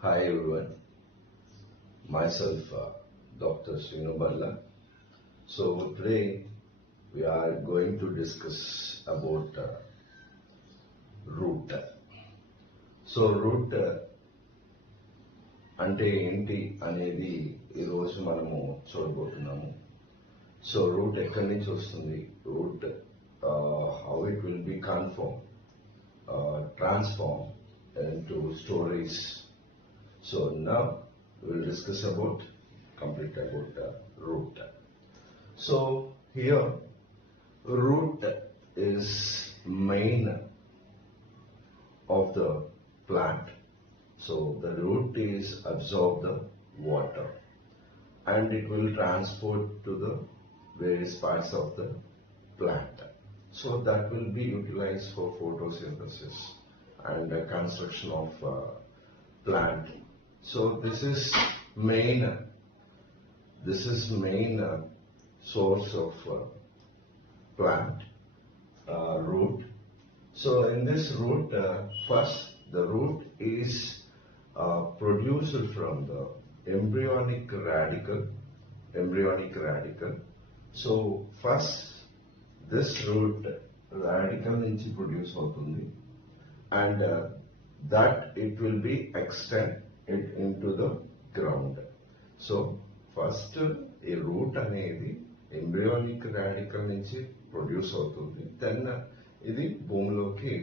Hi everyone, myself Dr. Srinu Balla. So today we are going to discuss about root. So root అంటే ఏంటి అనేది ఈరోజు మనము చూడబోతున్నాము. సో రూట్ ఎక్కడి నుంచి వస్తుంది, root how it will be transform into stories. So now we will discuss about root. So here root is main of the plant. So the root is absorb the water and it will transport to the various parts of the plant. So that will be utilized for photosynthesis and construction of plant. So this is main source of plant root. So in this root, first the root is produced from the embryonic radicle. So first this root radical నుంచి produce అవుతుంది and that it will be extend it into the ground. So first a root అనేది embryonic radical నుంచి produce అవుతుంది, then ఇది భూమిలోకి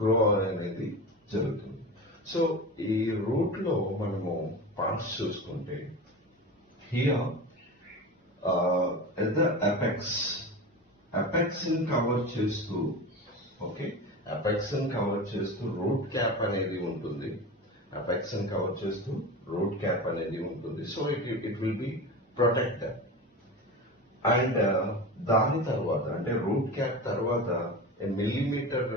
గ్రో అనేది జరుగుతుంది. సో ఈ రూట్ లో మనము పార్ట్స్ చూసుకుంటే హియర్ ఎట్ ద అపెక్స్ ని కవర్ చేస్తూ అపెక్స్ ని కవర్ చేస్తూ రూట్ క్యాప్ అనేది ఉంటుంది. అపెక్స్ ని కవర్ చేస్తూ రూట్ క్యాప్ అనేది ఉంటుంది. So it will be protected. And దాని తర్వాత అంటే రూట్ క్యాప్ తర్వాత మిల్లీమీటర్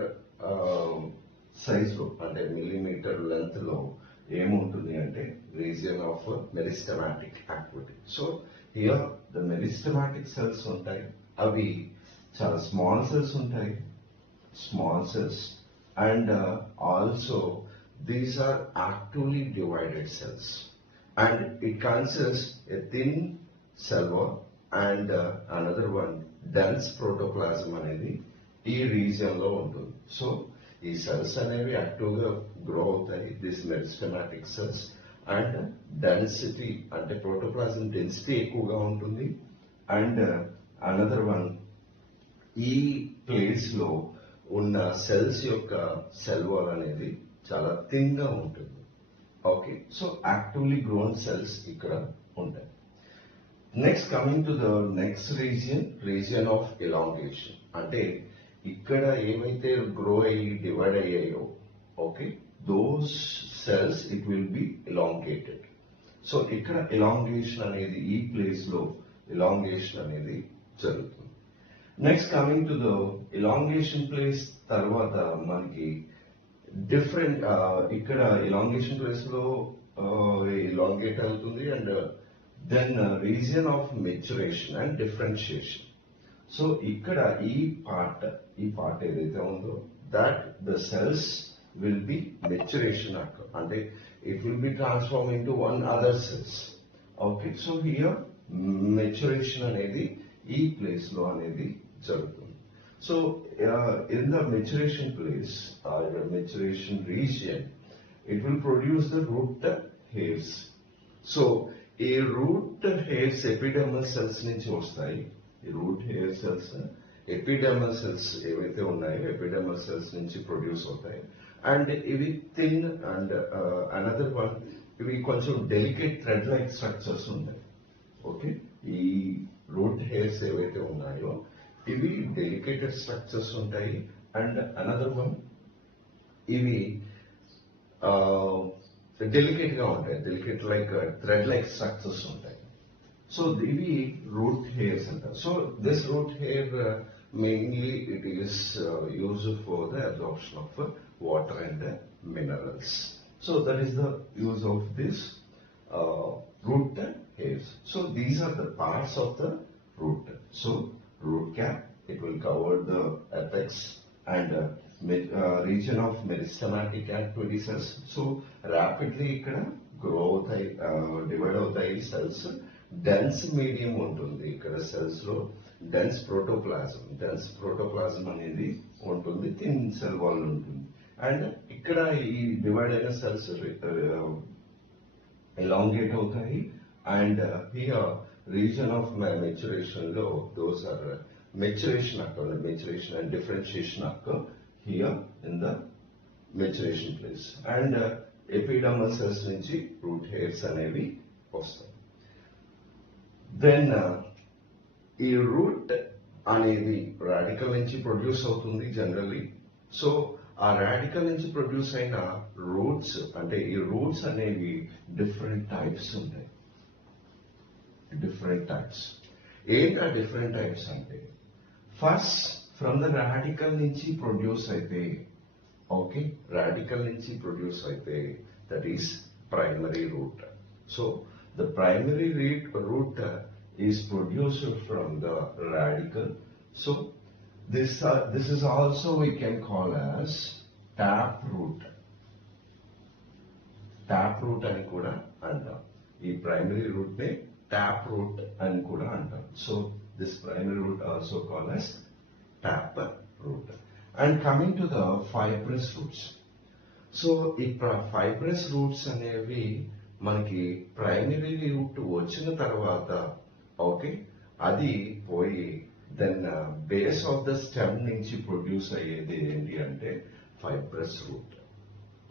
సైజు అంటే మిల్లీమీటర్ లెంత్ లో ఏముంటుంది అంటే region of meristematic activity. So here the meristematic cells ఉంటాయి, అవి చాలా స్మాల్ సెల్స్ ఉంటాయి, and also these are actively divided cells and it consists a thin cell wall and another one dense protoplasm అనేది ఈ రీజియన్ లో ఉంటుంది. సో ఈ సెల్స్ అనేవి యాక్టివ్ గా గ్రో అవుతాయి, this meristematic cells, and density అంటే ప్రోటోప్లాజం డెన్సిటీ ఎక్కువగా ఉంటుంది. అండ్ అనదర్ వన్, ఈ ప్లేస్ లో ఉన్న సెల్స్ యొక్క సెల్ వాల్ అనేది చాలా థిన్ గా ఉంటుంది. Okay, so actively grown cells ఇక్కడ ఉంటాయి. Next coming to the next region of elongation. అంటే ఇక్కడ ఏవైతే గ్రో అయ్యి డివైడ్ అయ్యాయో, okay, those cells it will be elongated. So ఇక్కడ ఎలాంగేషన్ అనేది ఈ ప్లేస్ లో ఎలాంగేషన్ అనేది జరుగుతుంది. Next coming to the elongation place తర్వాత మనకి డిఫరెంట్ ఇక్కడ ఎలాంగేషన్ ప్లేస్ లో ఎలాంగేట్ అవుతుంది and then region of maturation and differentiation. So ఇక్కడ ఈ పార్ట్ ఏదైతే ఉందో that the cells will be maturation అంటే it will be transform into one other cells. Okay, so here maturation అనేది ఈ ప్లేస్ లో అనేది జరుగుతుంది. So in the maturation place maturation region it will produce the root hairs. So ఈ root hairs epidermal cells నుంచి వస్తాయి. ఈ root hair cells epidermal cells ఏవైతే ఉన్నాయో ఎపిడర్మల్ సెల్స్ నుంచి ప్రొడ్యూస్ అవుతాయి. అండ్ ఇవి థిన్ అండ్ అనదర్ వన్, ఇవి కొంచెం డెలికేట్ థ్రెడ్ లైక్ స్ట్రక్చర్స్ ఉంటాయి. ఓకే, ఈ రూట్ హెయిర్స్ ఏవైతే ఉన్నాయో ఇవి డెలికేటెడ్ స్ట్రక్చర్స్ ఉంటాయి. అండ్ అనదర్ వన్, ఇవి డెలికేట్ గా ఉంటాయి, delicate like thread like structures ఉంటాయి. సో ఇవి రూట్ హెయిర్స్ అంటారు. So this root hair mainly it is used for the absorption of water and minerals. So that is the use of this root hairs. So these are the parts of the root. So root cap, it will cover the apex and region of meristematic activity cells. So rapidly ఇక్కడ grow అవుతాయి, divide అవుతాయి cells. Dense medium ఉంటుంది ఇక్కడ cells లో, dense protoplasm అనేది ఉంటుంది, thin cell wall ఉంటుంది. And ఇక్కడ ఈ డివైడ్ అయిన సెల్స్ elongate అవుతాయి. And here region of maturation లో those are maturation and differentiation occur here in the maturation place. And epidermal cells నుంచి రూట్ హెయిర్స్ అనేవి వస్తాయి. దెన్ ఈ రూట్ అనేది రాడికల్ నుంచి ప్రొడ్యూస్ అవుతుంది జనరల్లీ. సో ఆ రాడికల్ నుంచి ప్రొడ్యూస్ అయిన రూట్స్, అంటే ఈ రూట్స్ అనేవి డిఫరెంట్ టైప్స్ ఉంటాయి. డిఫరెంట్ టైప్స్ ఏంటి ఆ డిఫరెంట్ టైప్స్ అంటే, ఫస్ట్ ఫ్రమ్ ద రాడికల్ నుంచి ప్రొడ్యూస్ అయితే, ఓకే, రాడికల్ నుంచి ప్రొడ్యూస్ అయితే that is primary root. So the primary root is produced from the radical. So this is also we can call as tap root. Tap root అని కూడా అంటాం. ఈ primary root ని tap root అని కూడా అంటాం. So this primary root also call as tap root. And coming to the fibrous roots. So ఈ fibrous roots అనేవి మనకి ప్రైమరీ రూట్ వచ్చిన తర్వాత, ఓకే, అది పోయి then base of the stem నుంచి ప్రొడ్యూస్ అయ్యేది ఏంటి అంటే fibrous root.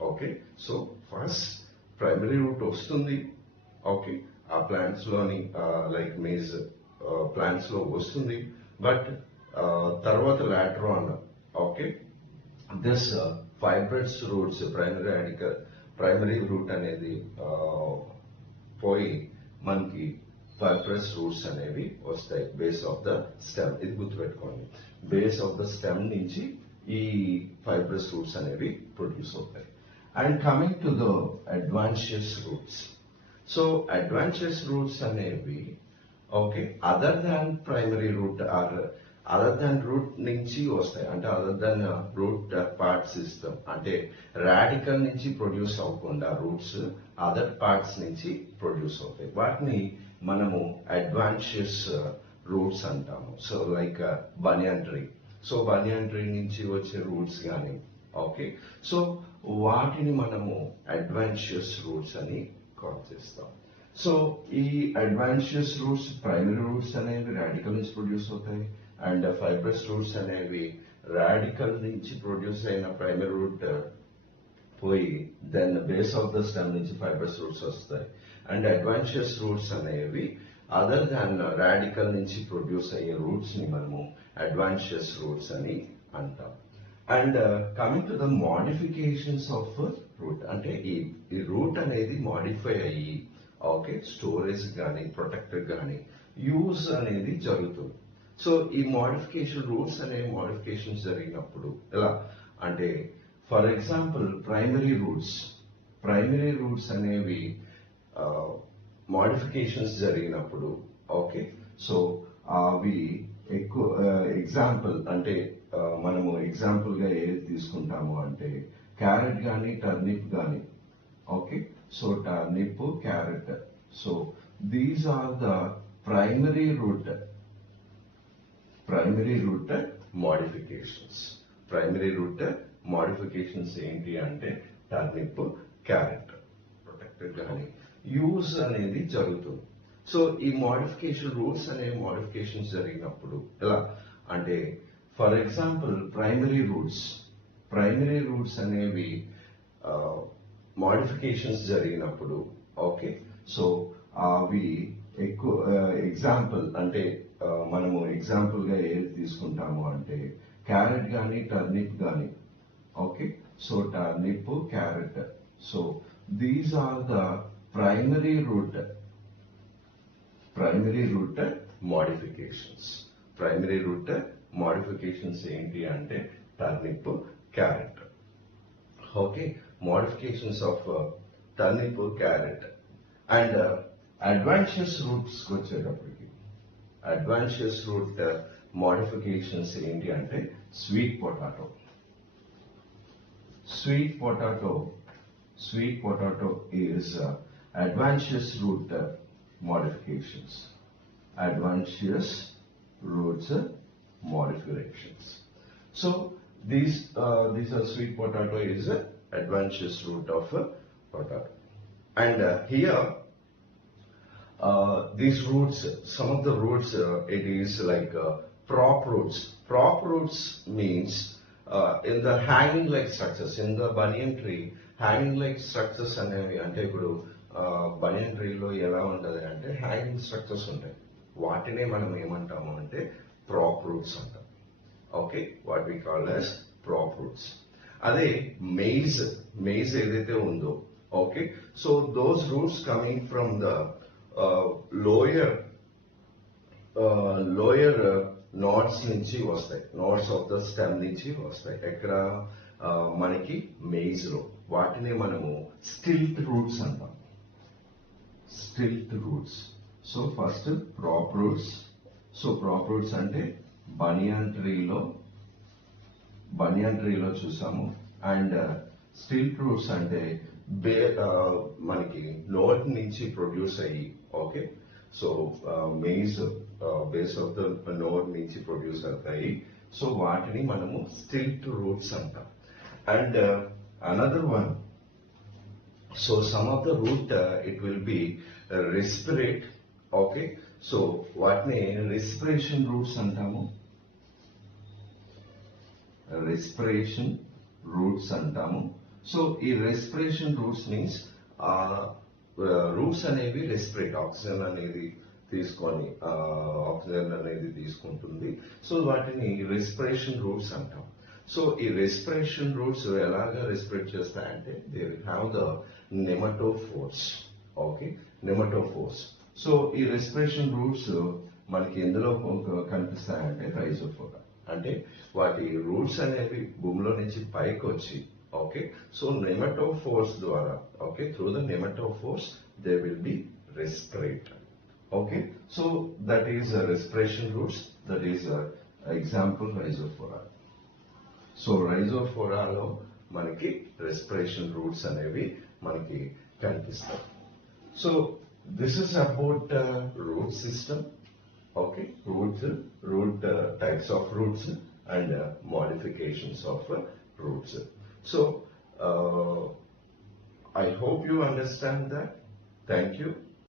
Okay, so first primary root వస్తుంది, ఓకే, ఆ ప్లాంట్స్ లోని లైక్ మేజ్ ప్లాంట్స్ లో వస్తుంది. బట్ తర్వాత later on, okay, this fibrous roots primary root అనేది పోయి మనకి ఫైబ్రస్ రూట్స్ అనేవి వస్తాయి బేస్ ఆఫ్ ద స్టెమ్. ఇది గుర్తుపెట్టుకోండి, బేస్ ఆఫ్ ద స్టెమ్ నుంచి ఈ ఫైబ్రస్ రూట్స్ అనేవి ప్రొడ్యూస్ అవుతాయి. And coming to the adventitious roots. So adventitious roots అనేవి, okay, other than primary root or other than root నుంచి వస్తాయి. అంటే other than root part system, అంటే రాడికల్ నుంచి ప్రొడ్యూస్ అవ్వకుండా రూట్స్ అదర్ పార్ట్స్ నుంచి ప్రొడ్యూస్ అవుతాయి. వాటిని మనము అడ్వాన్షియస్ రూట్స్ అంటాము. So like banyan tree. So banyan tree నుంచి వచ్చే రూట్స్ కానీ, ఓకే, సో వాటిని మనము అడ్వాన్షియస్ రూట్స్ అని కాల్ చేస్తాం. సో ఈ అడ్వాన్షియస్ రూట్స్, ప్రైమరీ రూట్స్ అనేవి రాడికల్ నుంచి ప్రొడ్యూస్ అవుతాయి. అండ్ ఫైబ్రస్ రూట్స్ అనేవి రాడికల్ నుంచి ప్రొడ్యూస్ అయిన ప్రైమరీ రూట్ పోయి then base of the stem నుంచి ఫైబ్రస్ రూట్స్ వస్తాయి. అండ్ అడ్వాన్షియస్ రూట్స్ అనేవి అదర్ దాన్ రాడికల్ నుంచి ప్రొడ్యూస్ అయ్యే రూట్స్ ని మనము అడ్వాన్షియస్ రూట్స్ అని అంటాం. And coming to the modifications of root, అంటే ఈ రూట్ అనేది మోడిఫై అయ్యి, ఓకే, స్టోరేజ్ కానీ ప్రొటెక్టర్ కానీ యూజ్ అనేది జరుగుతుంది. సో ఈ మోడిఫికేషన్ రూట్స్ అనే మోడిఫికేషన్స్ జరిగినప్పుడు ఎలా అంటే, ఫర్ ఎగ్జాంపుల్ ప్రైమరీ రూట్స్ అనేవి మోడిఫికేషన్స్ జరిగినప్పుడు, ఓకే, సో అవి ఎక్కువ ఎగ్జాంపుల్ అంటే మనము ఎగ్జాంపుల్ గా ఏది తీసుకుంటాము అంటే క్యారెట్ కానీ టర్నిప్ కానీ, okay, so turnip, carrot. So these are the primary root modifications. Primary root modifications ఏంటి అంటే టర్నిప్, క్యారెట్ ప్రొటెక్టెడ్ కానీ యూజ్ అనేది జరుగుతుంది. సో ఈ మోడిఫికేషన్ రూట్స్ అనే మోడిఫికేషన్స్ జరిగినప్పుడు ఎలా అంటే, ఫర్ ఎగ్జాంపుల్ ప్రైమరీ రూట్స్ అనేవి మోడిఫికేషన్స్ జరిగినప్పుడు, ఓకే, సో అవి ఎక్కువ ఎగ్జాంపుల్ అంటే మనము ఎగ్జాంపుల్ గా ఏది తీసుకుంటాము అంటే క్యారెట్ కానీ టర్నిప్ కానీ, okay, so turnip, carrot. So these are the primary root modifications. Primary root modifications ఏంటి అంటే turnip, carrot. Okay, modifications of turnip, carrot. And adventitious roots వచ్చేటప్పటికి అడ్వాన్షియస్ రూట్ మోడిఫికేషన్స్ ఏంటి అంటే sweet potato. sweet potato is adventitious root modifications. Adventitious roots modifications. So these are sweet potato is adventitious root of potato. And here these roots, some of the roots, it is like prop roots. Prop roots means in the hanging like structures, in the banyan tree, hanging like structures అనేవి అంటే ఇప్పుడు బనియన్ ట్రీలో ఎలా ఉంటుంది అంటే hanging structures ఉంటాయి. వాటినే మనం ఏమంటాము అంటే ప్రాప్ రూట్స్ అంటాం. Okay, what we call as prop roots. అదే మెయిజ్ ఏదైతే ఉందో, okay, so those roots coming from the lower nodes నుంచి వస్తాయి, నోట్స్ ఆఫ్ ద స్టెమ్ నుంచి వస్తాయి. ఎక్కడ మనకి మెయిజ్ లో, వాటిని మనము స్టిల్ట్ రూట్స్ అంటాం. Stilt roots. సో ఫస్ట్ ప్రాప్ రూట్స్. సో ప్రాప్ రూట్స్ అంటే బనియన్ ట్రీలో చూసాము. అండ్ స్టిల్ట్ రూట్స్ అంటే మనకి నోట్ నుంచి ప్రొడ్యూస్ అయ్యి, okay, so maize base of the node నుంచి ప్రొడ్యూస్ అవుతాయి. సో వాటిని మనము స్టిల్ట్ రూట్స్ అంటాం. And another one, so some of the root it will be respirate. Okay, so వాటిని రెస్పిరేషన్ రూట్స్ అంటాము. రెస్పిరేషన్ రూట్స్ అంటాము. సో ఈ రెస్పిరేషన్ రూట్స్ మీన్స్ రూట్స్ అనేవి రెస్పిరేట్, ఆక్సిజన్ అనేది తీసుకుంటుంది. సో వాటిని రెస్పిరేషన్ రూట్స్ అంటాం. సో ఈ రెస్పిరేషన్ రూట్స్ ఎలాగా రెస్పిరేట్ చేస్తాయంటే they will have the pneumatophores. Okay, నెమటోఫోర్స్. సో ఈ రెస్పిరేషన్ రూట్స్ మనకి ఎందులో కనిపిస్తాయంటే రైజోఫోరా. అంటే వాటి రూట్స్ అనేవి భూమిలో నుంచి పైకి వచ్చి, ఓకే, సో నెమటోఫోర్స్ ద్వారా, okay, through the pneumatophores they will be respirate. Okay, so that is respiration roots. That is example Rhizophora. So Rhizophora lo manaki respiration roots అనేవి మనకి కనిపిస్తాయి. So this is about root system. Okay, root types of roots and modifications of roots. So I hope you understand that. Thank you.